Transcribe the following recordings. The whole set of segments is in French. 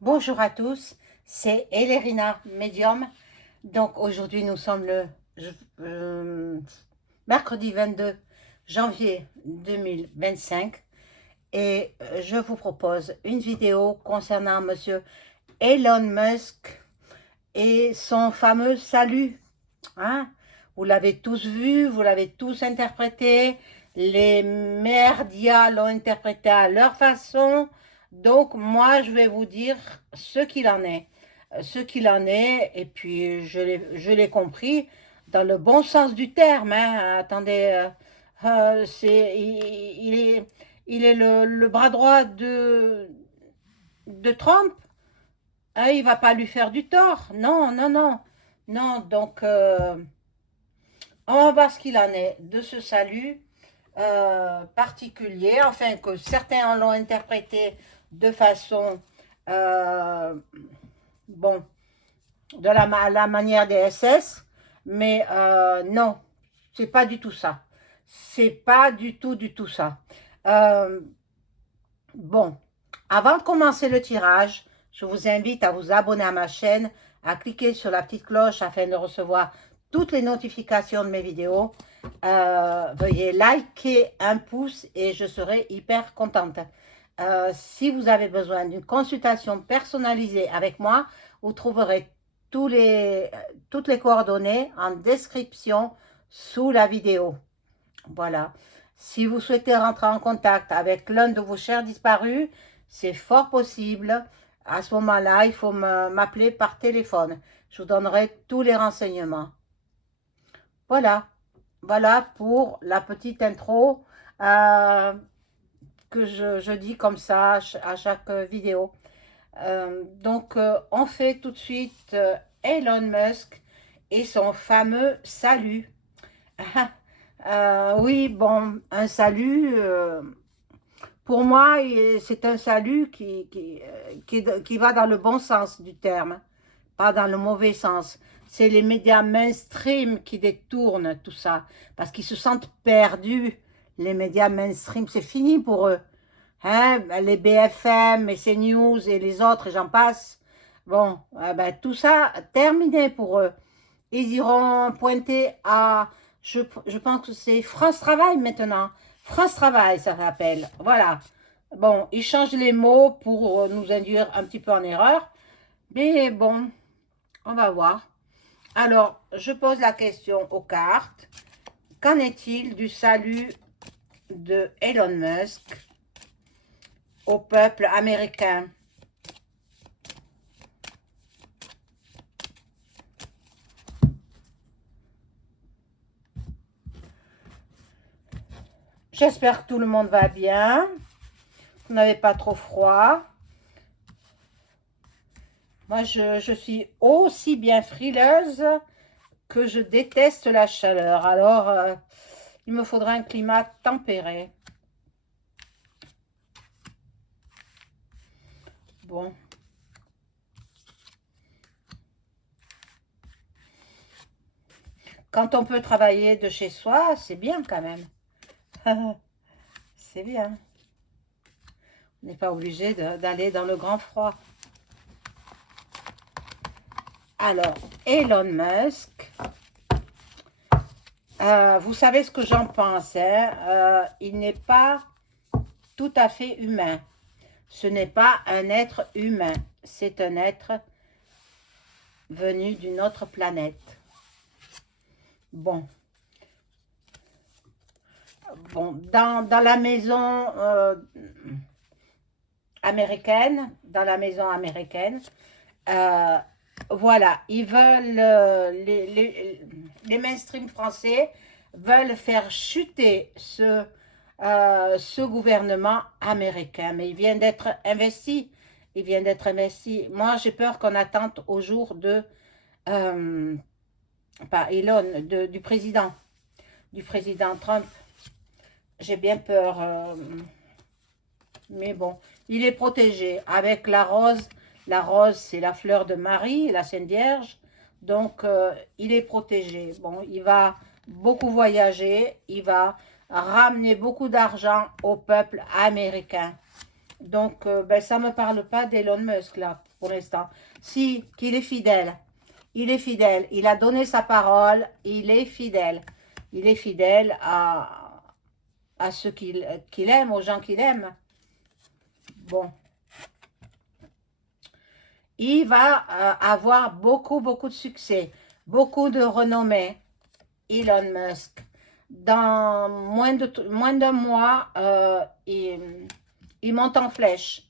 Bonjour à tous, c'est Elérina Medium. Donc aujourd'hui nous sommes le euh, mercredi 22 janvier 2025 et je vous propose une vidéo concernant monsieur Elon Musk et son fameux salut. Hein? Vous l'avez tous vu, vous l'avez tous interprété, les merdias l'ont interprété à leur façon, donc moi je vais vous dire ce qu'il en est. Ce qu'il en est, et puis je l'ai compris dans le bon sens du terme. Hein. Attendez, il est le bras droit de Trump. Hein, il va pas lui faire du tort. Non, non, non. Non, donc on va voir ce qu'il en est de ce salut particulier, enfin que certains l'ont interprété de façon, euh, bon, de la manière des SS, mais non, c'est pas du tout ça. C'est pas du tout ça. Euh, bon, avant de commencer le tirage, je vous invite à vous abonner à ma chaîne, à cliquer sur la petite cloche afin de recevoir toutes les notifications de mes vidéos. Veuillez liker un pouce et je serai hyper contente. Si vous avez besoin d'une consultation personnalisée avec moi, vous trouverez toutes les coordonnées en description sous la vidéo. Voilà. Si vous souhaitez rentrer en contact avec l'un de vos chers disparus, c'est fort possible. À ce moment-là, il faut m'appeler par téléphone. Je vous donnerai tous les renseignements. Voilà. Voilà pour la petite intro que je dis comme ça à chaque vidéo. Donc, on fait tout de suite Elon Musk et son fameux salut. Oui, bon, un salut, pour moi, c'est un salut qui va dans le bon sens du terme, pas dans le mauvais sens. C'est les médias mainstream qui détournent tout ça, parce qu'ils se sentent perdus. Les médias mainstream, c'est fini pour eux. Hein? Les BFM, et CNews et les autres, et j'en passe. Bon, ben, tout ça, terminé pour eux. Ils iront pointer à, je pense que c'est France Travail maintenant. France Travail, ça s'appelle. Voilà. Bon, ils changent les mots pour nous induire un petit peu en erreur. Mais bon, on va voir. Alors, je pose la question aux cartes. Qu'en est-il du salut de Elon Musk au peuple américain? J'espère que tout le monde va bien. Vous n'avez pas trop froid. Moi, je suis aussi bien frileuse que je déteste la chaleur. Alors, il me faudra un climat tempéré. Bon. Quand on peut travailler de chez soi, c'est bien quand même. C'est bien. On n'est pas obligé d'aller dans le grand froid. Alors, Elon Musk, vous savez ce que j'en pense. Hein? Il n'est pas tout à fait humain. Ce n'est pas un être humain. C'est un être venu d'une autre planète. Bon. Bon, dans la maison américaine, euh, voilà, ils veulent, les mainstream français veulent faire chuter ce gouvernement américain, mais il vient d'être investi. Il vient d'être investi. Moi, j'ai peur qu'on attente au jour euh, pas Elon, du président Trump. J'ai bien peur, mais bon, il est protégé avec la rose. La rose, c'est la fleur de Marie, la Sainte Vierge. Donc, il est protégé. Bon, il va beaucoup voyager. Il va ramener beaucoup d'argent au peuple américain. Donc, ben, ça ne me parle pas d'Elon Musk, là, pour l'instant. Si, qu'il est fidèle. Il est fidèle. Il a donné sa parole. Il est fidèle. Il est fidèle à ceux qu'il aime, aux gens qu'il aime. Bon. Il va avoir beaucoup, beaucoup de succès. Beaucoup de renommée. Elon Musk. Dans moins d'un mois, il monte en flèche.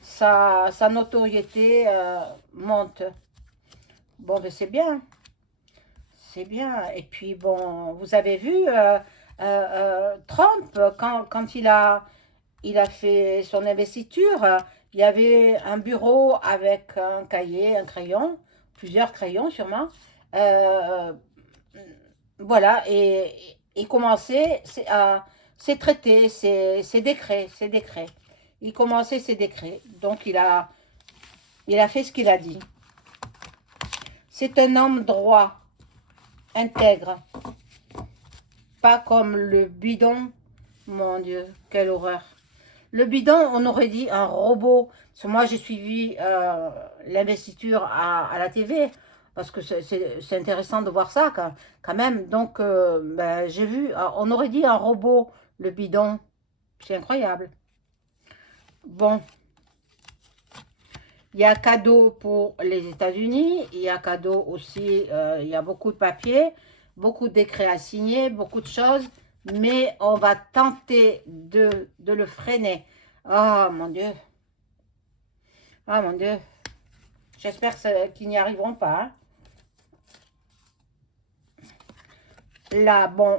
Sa notoriété monte. Bon, ben c'est bien. C'est bien. Et puis, bon, vous avez vu Trump, quand il a fait son investiture, il y avait un bureau avec un cahier, un crayon, plusieurs crayons sûrement. Euh, voilà, et il commençait à ses traités, ses décrets, ses décrets. Il commençait ses décrets. Donc, il a fait ce qu'il a dit. C'est un homme droit, intègre. Pas comme le bidon. Mon Dieu, quelle horreur. Le bidon, on aurait dit un robot. Parce que moi, j'ai suivi l'investiture à la TV. Parce que c'est intéressant de voir ça quand même. Donc, ben, j'ai vu, on aurait dit un robot, le bidon. C'est incroyable. Bon, il y a cadeau pour les États-Unis. Il y a cadeau aussi, il y a beaucoup de papiers, beaucoup de décrets à signer, beaucoup de choses. Mais on va tenter de le freiner. Oh mon Dieu. Oh mon Dieu. J'espère qu'ils n'y arriveront pas. Hein. Là, bon,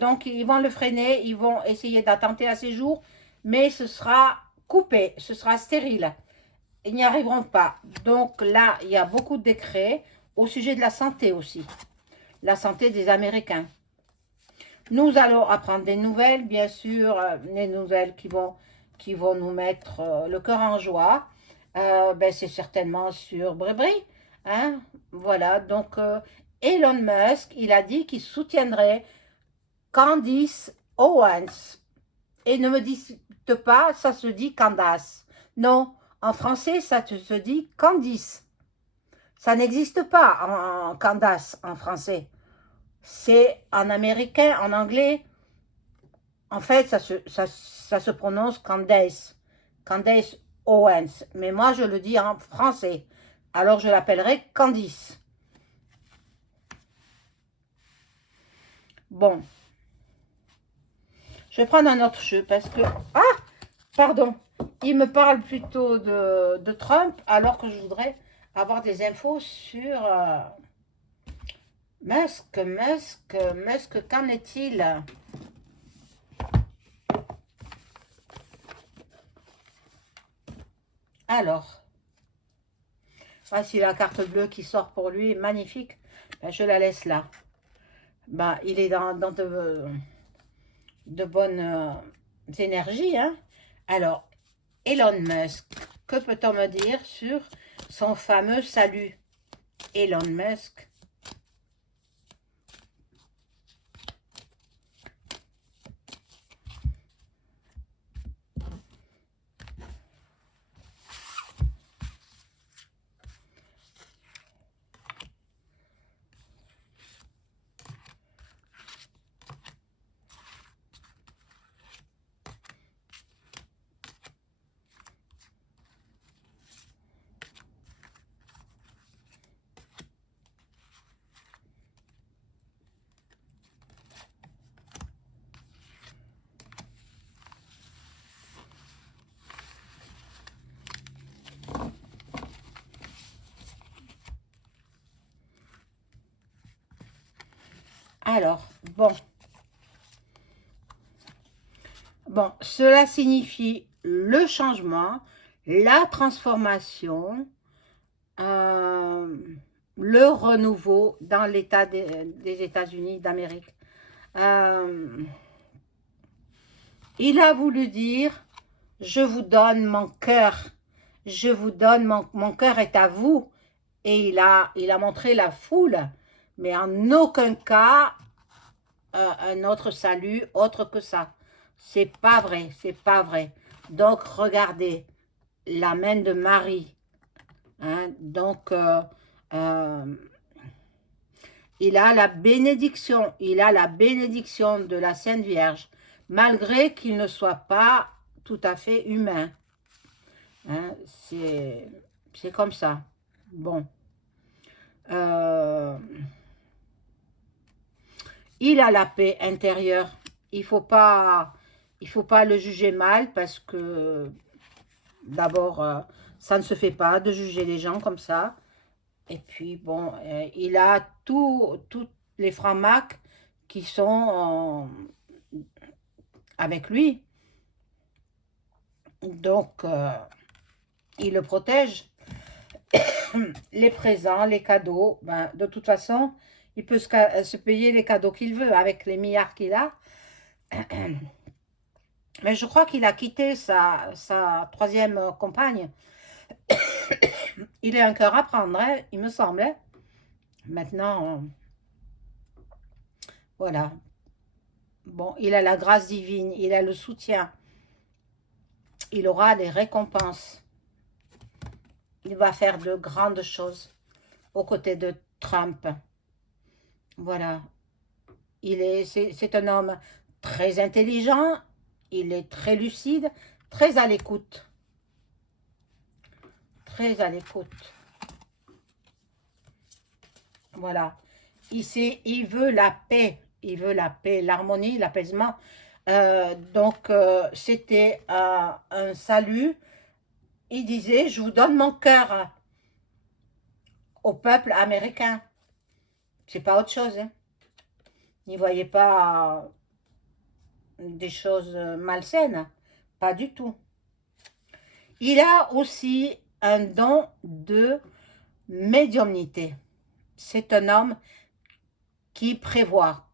donc ils vont le freiner, ils vont essayer d'attenter à ses jours, mais ce sera coupé, ce sera stérile. Ils n'y arriveront pas. Donc là, il y a beaucoup de décrets au sujet de la santé aussi. La santé des Américains. Nous allons apprendre des nouvelles, bien sûr, des nouvelles qui vont nous mettre le cœur en joie. Ben, c'est certainement sur Brébry. Hein? Voilà, donc Elon Musk, il a dit qu'il soutiendrait Candice Owens. Et ne me dites pas, ça se dit Candace. Non, en français, ça se dit Candice. Ça n'existe pas en Candace en français. C'est en américain, en anglais. En fait, ça se prononce Candace. Candace Owens. Mais moi, je le dis en français. Alors, je l'appellerai Candice. Bon. Je vais prendre un autre jeu parce que... Ah! Pardon. Il me parle plutôt de Trump alors que je voudrais avoir des infos sur Musk. Qu'en est-il? Alors, voici la carte bleue qui sort pour lui, magnifique. Ben, je la laisse là. Ben, il est dans de bonnes énergies. Hein? Alors, Elon Musk, que peut-on me dire sur son fameux salut? Elon Musk. Alors, bon, cela signifie le changement, la transformation, le renouveau dans l'État des États-Unis d'Amérique. Il a voulu dire, je vous donne mon cœur, je vous donne, mon cœur est à vous. Et il a montré la foule, mais en aucun cas un autre salut autre que ça. C'est pas vrai, c'est pas vrai. Donc, regardez, la main de Marie. Hein, donc, euh, il a la bénédiction. Il a la bénédiction de la Sainte Vierge, malgré qu'il ne soit pas tout à fait humain. Hein, c'est comme ça. Bon. Euh, il a la paix intérieure. Il faut pas le juger mal parce que d'abord, ça ne se fait pas de juger les gens comme ça. Et puis, bon, il a toutes les francs-macs qui sont avec lui. Donc, il le protège. Les présents, les cadeaux, ben, de toute façon, il peut se payer les cadeaux qu'il veut avec les milliards qu'il a. Mais je crois qu'il a quitté sa troisième compagne. Il a un cœur à prendre, hein, il me semble. Hein. Maintenant, voilà. Bon, il a la grâce divine, il a le soutien. Il aura des récompenses. Il va faire de grandes choses aux côtés de Trump. Voilà. C'est un homme très intelligent, il est très lucide, très à l'écoute. Très à l'écoute. Voilà. Il veut la paix. Il veut la paix, l'harmonie, l'apaisement. Donc, c'était un salut. Il disait, je vous donne mon cœur au peuple américain. C'est pas autre chose. Hein. N'y voyez pas des choses malsaines. Pas du tout. Il a aussi un don de médiumnité. C'est un homme qui prévoit.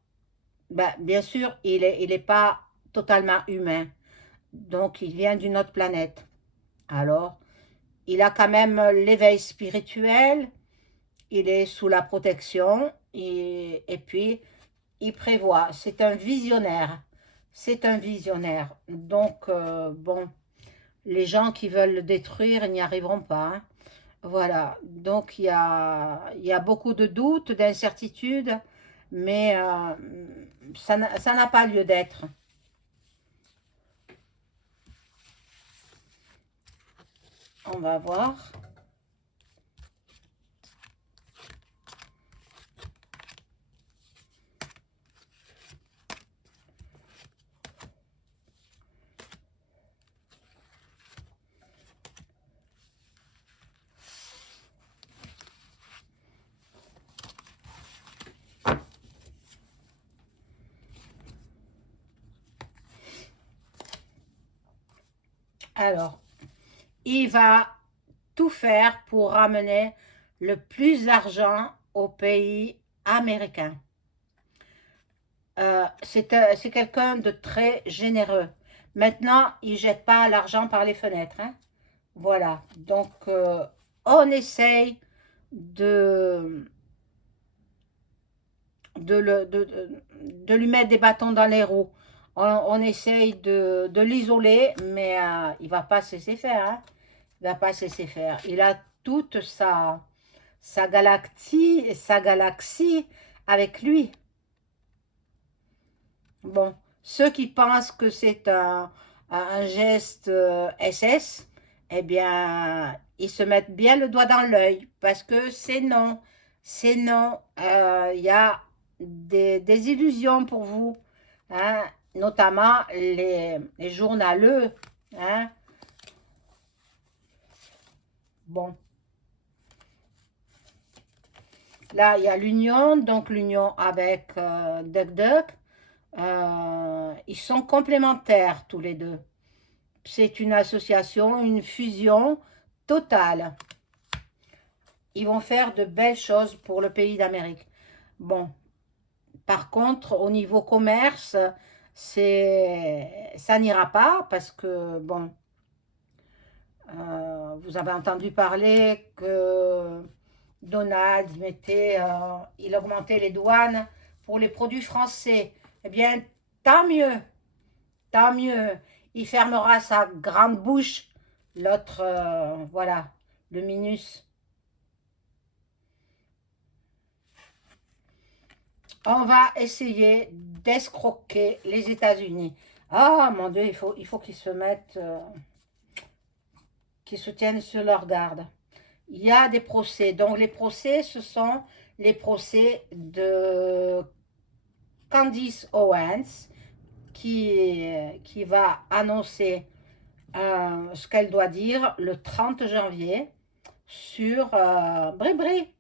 Ben, bien sûr, il est pas totalement humain. Donc, il vient d'une autre planète. Alors, il a quand même l'éveil spirituel. Il est sous la protection. Et puis, il prévoit. C'est un visionnaire. C'est un visionnaire. Donc, bon, les gens qui veulent le détruire n'y arriveront pas. Hein. Voilà. Donc, il y a beaucoup de doutes, d'incertitudes. Mais ça n'a pas lieu d'être. On va voir. Alors, il va tout faire pour ramener le plus d'argent au pays américain. C'est quelqu'un de très généreux. Maintenant, il ne jette pas l'argent par les fenêtres. Hein. Voilà. Donc, on essaye de, de lui mettre des bâtons dans les roues. On essaye de l'isoler, mais il ne va pas se laisser faire. Hein. Il ne va pas se laisser faire. Il a toute sa galaxie avec lui. Bon, ceux qui pensent que c'est un geste SS, eh bien, ils se mettent bien le doigt dans l'œil parce que c'est non. C'est non. Il y a des illusions pour vous, hein, notamment les journaleux. Hein. Bon, là, il y a l'union, donc l'union avec DuckDuck. Ils sont complémentaires tous les deux. C'est une association, une fusion totale. Ils vont faire de belles choses pour le pays d'Amérique. Bon, par contre, au niveau commerce, ça n'ira pas parce que, bon, vous avez entendu parler que Donald il augmentait les douanes pour les produits français. Eh bien, tant mieux, tant mieux. il fermera sa grande bouche. L'autre, voilà, le Minus. On va essayer d'escroquer les États-Unis. Ah, mon Dieu, il faut qu'ils se mettent, qu'ils se tiennent sur leur garde. Il y a des procès. Donc, les procès, ce sont les procès de Candace Owens qui va annoncer ce qu'elle doit dire le 30 janvier sur Bribri.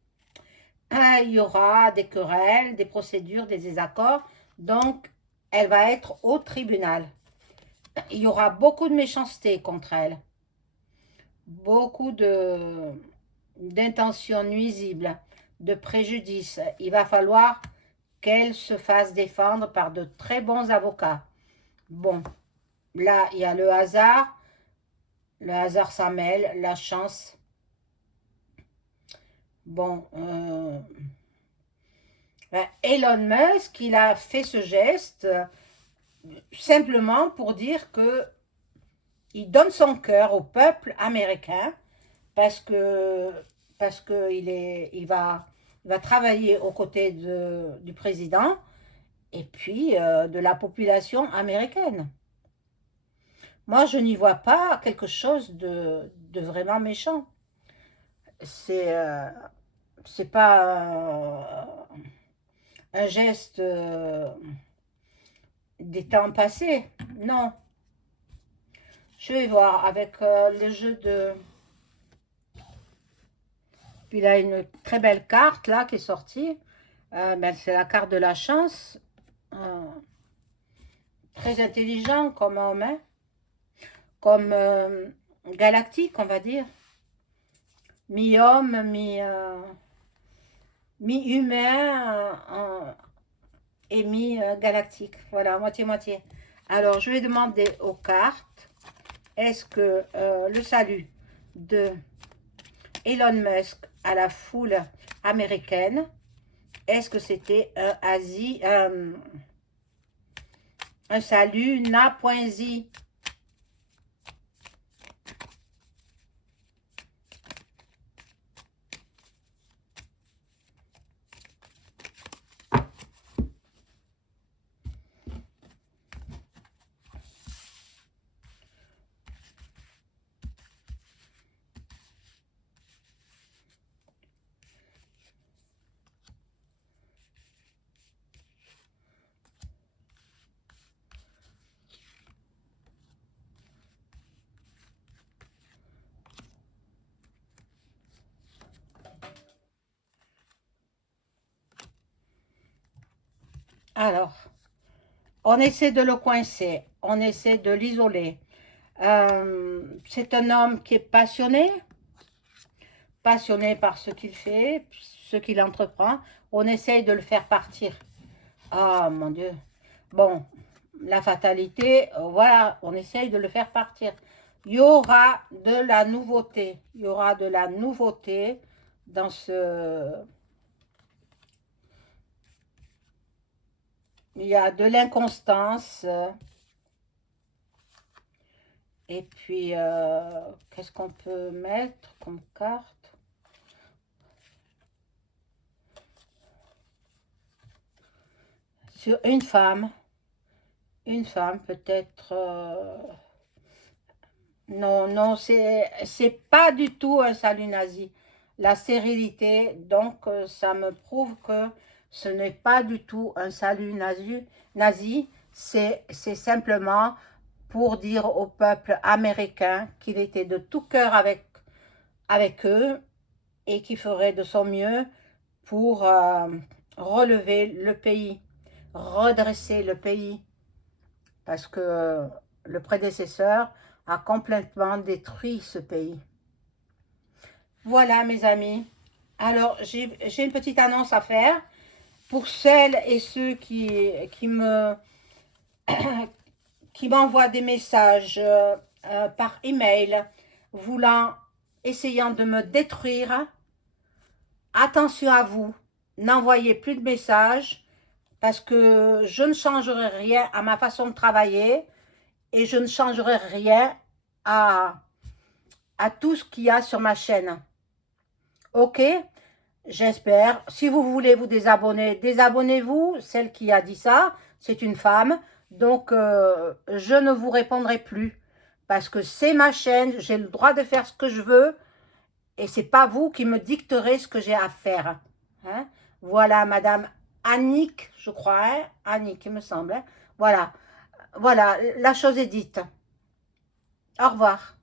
Il y aura des querelles, des procédures, des désaccords. Donc, elle va être au tribunal. Il y aura beaucoup de méchanceté contre elle. Beaucoup d'intentions nuisibles, de préjudice. Il va falloir qu'elle se fasse défendre par de très bons avocats. Bon, là, il y a le hasard. Le hasard s'en mêle, la chance. Bon, Elon Musk, il a fait ce geste simplement pour dire que il donne son cœur au peuple américain parce que il va travailler aux côtés du président et puis de la population américaine. Moi, je n'y vois pas quelque chose de vraiment méchant. C'est pas un geste des temps passés. Non. Je vais voir avec le jeu de... Puis il a une très belle carte là qui est sortie. C'est la carte de la chance. Très intelligent comme homme, hein? Comme galactique, on va dire. Mi-homme, mi-humain et mi-galactique. Voilà, moitié-moitié. Alors, je vais demander aux cartes, est-ce que le salut de Elon Musk à la foule américaine, est-ce que c'était un salut na.zi? Alors, on essaie de le coincer, on essaie de l'isoler. C'est un homme qui est passionné par ce qu'il fait, ce qu'il entreprend. On essaye de le faire partir. Ah, mon Dieu. Bon, la fatalité, voilà, on essaye de le faire partir. Il y aura de la nouveauté. Il y aura de la nouveauté dans ce... Il y a de l'inconstance. Et puis, qu'est-ce qu'on peut mettre comme carte? Sur une femme peut-être... non, non, c'est pas du tout un salut nazi. La stérilité, donc ça me prouve que ce n'est pas du tout un salut nazi, c'est simplement pour dire au peuple américain qu'il était de tout cœur avec eux et qu'il ferait de son mieux pour relever le pays, redresser le pays, parce que le prédécesseur a complètement détruit ce pays. Voilà, mes amis. Alors, j'ai une petite annonce à faire pour celles et ceux qui m'envoient des messages par email essayant de me détruire. Attention à vous, n'envoyez plus de messages parce que je ne changerai rien à ma façon de travailler et je ne changerai rien à tout ce qu'il y a sur ma chaîne. Ok? J'espère. Si vous voulez vous désabonner, désabonnez-vous. Celle qui a dit ça, c'est une femme. Donc, je ne vous répondrai plus. Parce que c'est ma chaîne, j'ai le droit de faire ce que je veux. Et c'est pas vous qui me dicterez ce que j'ai à faire. Hein? Voilà, madame Annick, je crois. Hein? Annick, il me semble. Hein? Voilà. Voilà, la chose est dite. Au revoir.